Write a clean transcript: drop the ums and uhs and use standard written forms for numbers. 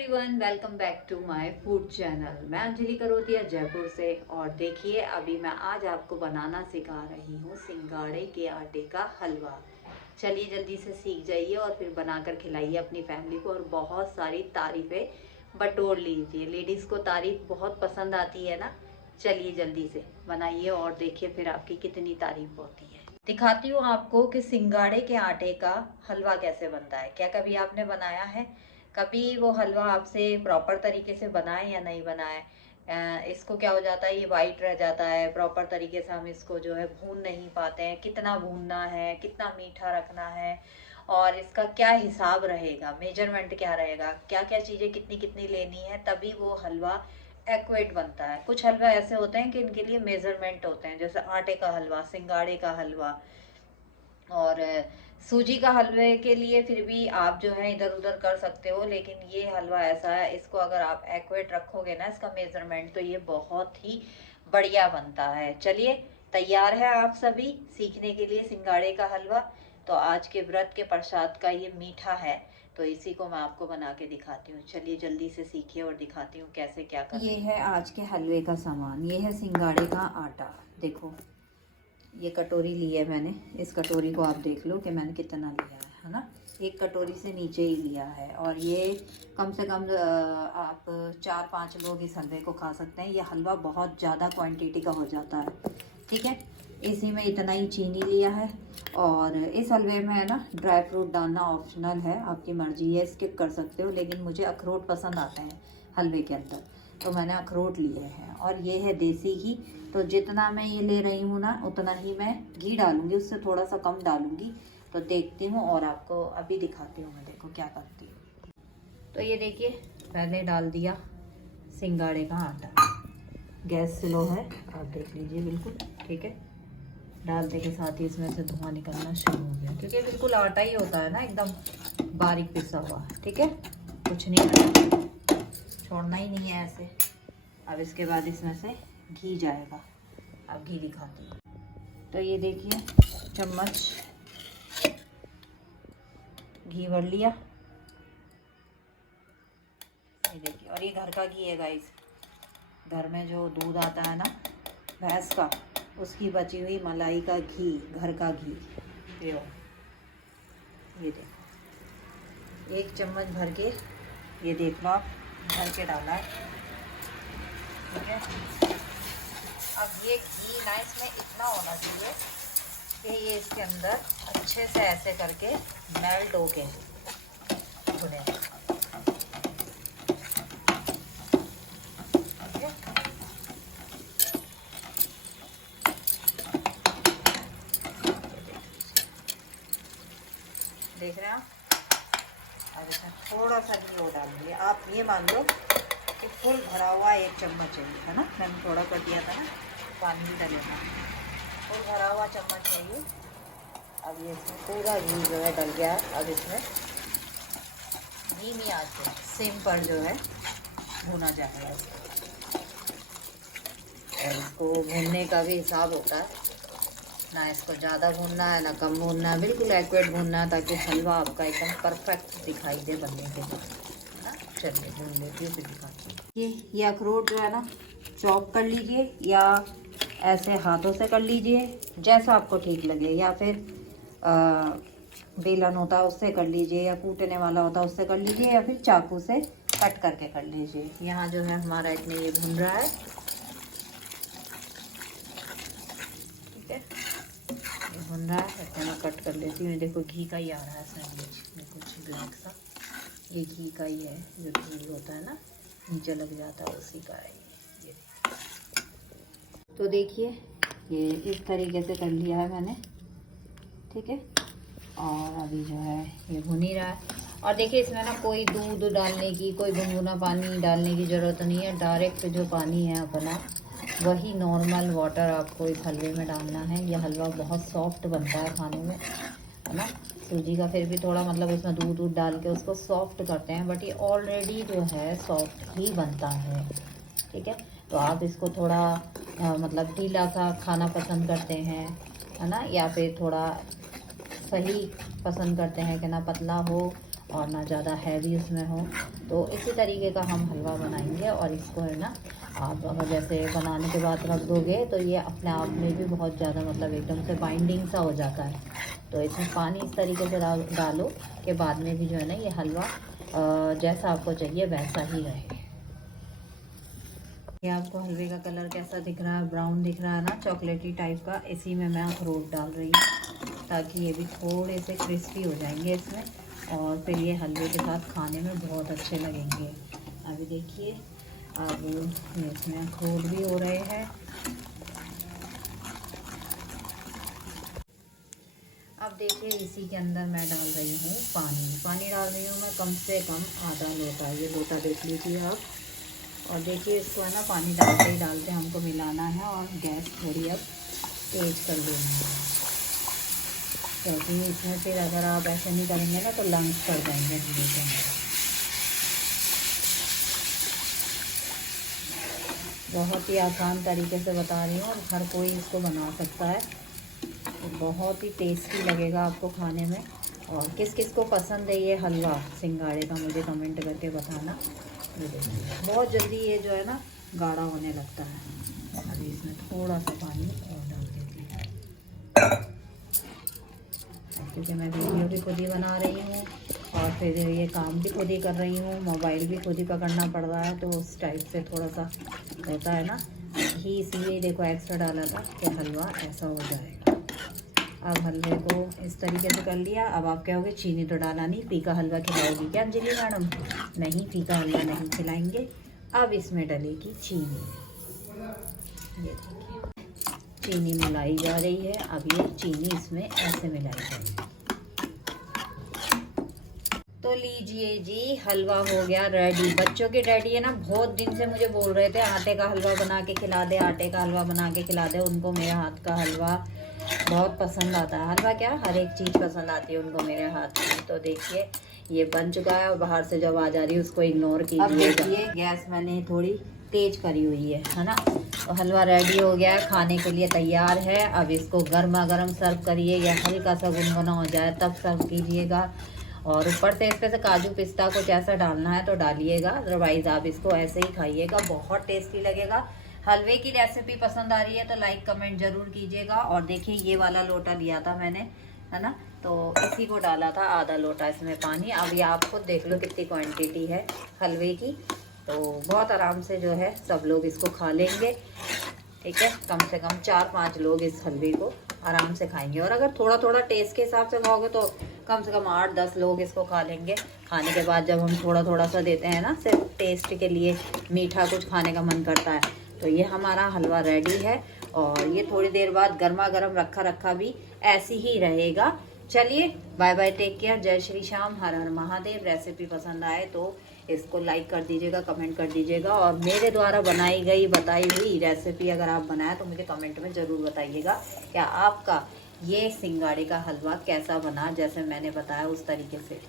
Everyone, welcome back to my food channel. मैं अंजलि करोतिया जयपुर से। और देखिए, अभी मैं आज आपको बनाना सिखा रही हूँ सिंगाड़े के आटे का हलवा। चलिए जल्दी से सीख जाइए और फिर बनाकर खिलाइए अपनी फैमिली को और बहुत सारी तारीफें बटोर लीजिए। लेडीज़ को तारीफ बहुत पसंद आती है ना। चलिए जल्दी से बनाइए और देखिए फिर आपकी कितनी तारीफ होती है। दिखाती हूँ आपको कि सिंगाड़े के आटे का हलवा कैसे बनता है। क्या कभी आपने बनाया है? कभी वो हलवा आपसे प्रॉपर तरीके से बनाए या नहीं बनाए? इसको क्या हो जाता है, ये वाइट रह जाता है। प्रॉपर तरीके से हम इसको जो है भून नहीं पाते हैं। कितना भूनना है, कितना मीठा रखना है और इसका क्या हिसाब रहेगा, मेजरमेंट क्या रहेगा, क्या क्या चीज़ें कितनी कितनी लेनी है, तभी वो हलवा एक्यूरेट बनता है। कुछ हलवा ऐसे होते हैं कि इनके लिए मेजरमेंट होते हैं, जैसे आटे का हलवा, सिंगाड़े का हलवा और सूजी का हलवे के लिए फिर भी आप जो है इधर उधर कर सकते हो। लेकिन ये हलवा ऐसा है, इसको अगर आप एक्यूरेट रखोगे ना इसका मेजरमेंट, तो ये बहुत ही बढ़िया बनता है। चलिए, तैयार है आप सभी सीखने के लिए सिंगाड़े का हलवा? तो आज के व्रत के प्रसाद का ये मीठा है, तो इसी को मैं आपको बना के दिखाती हूँ। चलिए जल्दी से सीखिए और दिखाती हूँ कैसे क्या करना। ये है आज के हलवे का सामान। ये है सिंगाड़े का आटा। देखो, ये कटोरी ली है मैंने। इस कटोरी को आप देख लो कि मैंने कितना लिया है ना। एक कटोरी से नीचे ही लिया है और ये कम से कम आप 4-5 लोग इस हलवे को खा सकते हैं। ये हलवा बहुत ज़्यादा क्वांटिटी का हो जाता है, ठीक है। इसी में इतना ही चीनी लिया है और इस हलवे में है ना ड्राई फ्रूट डालना ऑप्शनल है, आपकी मर्जी है, स्किप कर सकते हो। लेकिन मुझे अखरोट पसंद आते हैं हलवे के अंदर, तो मैंने अखरोट लिए हैं। और ये है देसी घी। तो जितना मैं ये ले रही हूँ ना उतना ही मैं घी डालूँगी, उससे थोड़ा सा कम डालूँगी। तो देखती हूँ और आपको अभी दिखाती हूँ मैं, देखो क्या करती हूँ। तो ये देखिए, पहले डाल दिया सिंगाड़े का आटा। गैस स्लो है, आप देख लीजिए, बिल्कुल ठीक है। डालने के साथ ही इसमें से धुआं निकलना शुरू हो गया, क्योंकि बिल्कुल आटा ही होता है ना, एकदम बारीक पिसा हुआ, ठीक है। कुछ नहीं करना, छोड़ना ही नहीं है ऐसे। अब इसके बाद इसमें से घी जाएगा। अब घी दिखाती हूँ। तो ये देखिए, चम्मच घी भर लिया, ये देखिए। और ये घर का घी है गाइस। घर में जो दूध आता है ना भैंस का, उसकी बची हुई मलाई का घी, घर का घी प्योर। ये देखो, 1 चम्मच भर के, ये देख लो आप, भर के डाला है, ठीक है। अब ये घी ना इसमें इतना होना चाहिए कि ये इसके अंदर अच्छे से ऐसे करके मेल्ट होके भुने, ठीक है। देख रहे हैं आप। अब इसमें थोड़ा सा घी और डालेंगे। आप ये मान लो कि फुल भरा हुआ 1 चम्मच चाहिए है ना। मैंने थोड़ा कर दिया था ना, पानी भी डालेगा। फुल भरा हुआ चम्मच है ये। अब ये इसमें पूरा घी जो है डल गया। अब इसमें धीमी आंच पे सिम पर जो है भुना जाएगा। और इसको भूनने का भी हिसाब होता है ना, इसको ज़्यादा भूनना है ना कम भूनना है, बिल्कुल एक्यूरेट भूनना है, ताकि हलवा आपका एकदम परफेक्ट दिखाई दे बनने के बाद, है ना। चलिए भून लेती हूँ, फिर दिखाती हूँ। ये अखरोट जो है ना, चॉप कर लीजिए या ऐसे हाथों से कर लीजिए, जैसा आपको ठीक लगे। या फिर बेलन होता है उससे कर लीजिए, या कूटने वाला होता है उससे कर लीजिए, या फिर चाकू से कट करके कर लीजिए। यहाँ जो है हमारा इतने ये भून रहा है, ठीक है। ये भून रहा है, इतने मैं कट कर लेती हूँ। देखो घी का ही आ रहा है सैंडविच में, कुछ ब्लैक सा, ये घी का ही है। जो घी होता है ना नीचे लग जाता है, उसी का है ये। तो देखिए, ये इस तरीके से कर लिया है मैंने, ठीक है। और अभी जो है ये भुन ही रहा है। और देखिए, इसमें ना कोई दूध डालने की, कोई गुनगुना पानी डालने की ज़रूरत नहीं है। डायरेक्ट जो पानी है अपना, वही नॉर्मल वाटर आपको इस हलवे में डालना है। ये हलवा बहुत सॉफ्ट बनता है खाने में, है ना। सूजी का फिर भी थोड़ा मतलब उसमें दूध डाल के उसको सॉफ्ट करते हैं, बट ये ऑलरेडी जो है सॉफ्ट ही बनता है, ठीक है। तो आप इसको थोड़ा मतलब ढीला सा खाना पसंद करते हैं, है ना, या फिर थोड़ा सही पसंद करते हैं कि ना पतला हो और ना ज़्यादा हैवी उसमें हो। तो इसी तरीके का हम हलवा बनाएंगे। और इसको है ना आप अगर जैसे बनाने के बाद रख दोगे तो ये अपने आप में भी बहुत ज़्यादा मतलब एकदम से बाइंडिंग सा हो जाता है। तो इसमें पानी इस तरीके से डालो कि बाद में भी जो है ना ये हलवा जैसा आपको चाहिए वैसा ही रहे। ये आपको हलवे का कलर कैसा दिख रहा है, ब्राउन दिख रहा है ना, चॉकलेटी टाइप का। इसी में मैं अखरोट डाल रही हूँ ताकि ये भी थोड़े से क्रिस्पी हो जाएंगे इसमें, और फिर ये हलवे के साथ खाने में बहुत अच्छे लगेंगे। अभी देखिए अब इसमें अखरोट भी हो रहे हैं। अब देखिए इसी के अंदर मैं डाल रही हूँ पानी डाल रही हूँ मैं कम से कम आधा लोटा। ये लोटा देख लीजिए आप। और देखिए इसको है ना पानी डालते हमको मिलाना है और गैस थोड़ी अब तेज कर देनी है, क्योंकि इसमें फिर अगर आप ऐसे नहीं करेंगे ना तो लम्स पड़ जाएंगे हलवे के अंदर। बहुत ही आसान तरीके से बता रही हूँ और हर कोई इसको बना सकता है। तो बहुत ही टेस्टी लगेगा आपको खाने में। और किस किस को पसंद है ये हलवा सिंघाड़े का मुझे कमेंट करके बताना। ये देखिए बहुत जल्दी ये जो है ना गाढ़ा होने लगता है। अभी इसमें थोड़ा सा पानी और डाल देती हूँ, क्योंकि मैं वीडियो भी खुद ही बना रही हूँ और फिर ये काम भी खुद ही कर रही हूँ, मोबाइल भी खुद ही पकड़ना पड़ रहा है। तो उस टाइप से थोड़ा सा होता है ना, ही इसलिए देखो एक्स्ट्रा डाला था कि हलवा ऐसा हो जाएगा। अब हलवे को इस तरीके से कर लिया। अब आप कहोगे चीनी तो डाला नहीं, फीका हलवा खिलाओगी क्या अंजलि मैडम? नहीं, फीका हलवा नहीं खिलाएंगे। अब इसमें डलेगी चीनी। ये देखिए चीनी मिलाई जा रही है। अब ये चीनी इसमें ऐसे मिलाई जाएगी। तो लीजिए जी हलवा हो गया रेडी। बच्चों के डैडी है ना बहुत दिन से मुझे बोल रहे थे आटे का हलवा बना के खिला दे, आटे का हलवा बना के खिला दे। उनको मेरे हाथ का हलवा बहुत पसंद आता है। हलवा क्या हर एक चीज़ पसंद आती है उनको मेरे हाथ की। तो देखिए ये बन चुका है और बाहर से जब आ जा रही है उसको इग्नोर कीजिए। अब देखिए गैस मैंने थोड़ी तेज करी हुई है ना। तो हलवा रेडी हो गया है, खाने के लिए तैयार है। अब इसको गर्मा गर्म सर्व करिए या हल्का सा गुनगुना हो जाए तब सर्व कीजिएगा। और ऊपर से इस पे से काजू पिस्ता को जैसा डालना है तो डालिएगा, अदरवाइज आप इसको ऐसे ही खाइएगा, बहुत टेस्टी लगेगा। हलवे की रेसिपी पसंद आ रही है तो लाइक कमेंट जरूर कीजिएगा। और देखिए ये वाला लोटा लिया था मैंने है ना, तो इसी को डाला था आधा लोटा इसमें पानी। अब ये आप खुद देख लो कितनी क्वांटिटी है हलवे की। तो बहुत आराम से जो है सब लोग इसको खा लेंगे। ठीक है, कम से कम 4-5 लोग इस हलवे को आराम से खाएंगे। और अगर थोड़ा थोड़ा टेस्ट के हिसाब से खाओगे तो कम से कम 8-10 लोग इसको खा लेंगे। खाने के बाद जब हम थोड़ा थोड़ा सा देते हैं ना सिर्फ टेस्ट के लिए, मीठा कुछ खाने का मन करता है। तो ये हमारा हलवा रेडी है और ये थोड़ी देर बाद गर्मा गर्म रखा रखा भी ऐसी ही रहेगा। चलिए बाय बाय, टेक केयर, जय श्री श्याम, हर हर महादेव। रेसिपी पसंद आए तो इसको लाइक कर दीजिएगा, कमेंट कर दीजिएगा। और मेरे द्वारा बनाई गई बताई हुई रेसिपी अगर आप बनाए तो मुझे कमेंट में ज़रूर बताइएगा क्या आपका ये सिंघाड़े का हलवा कैसा बना, जैसे मैंने बताया उस तरीके से।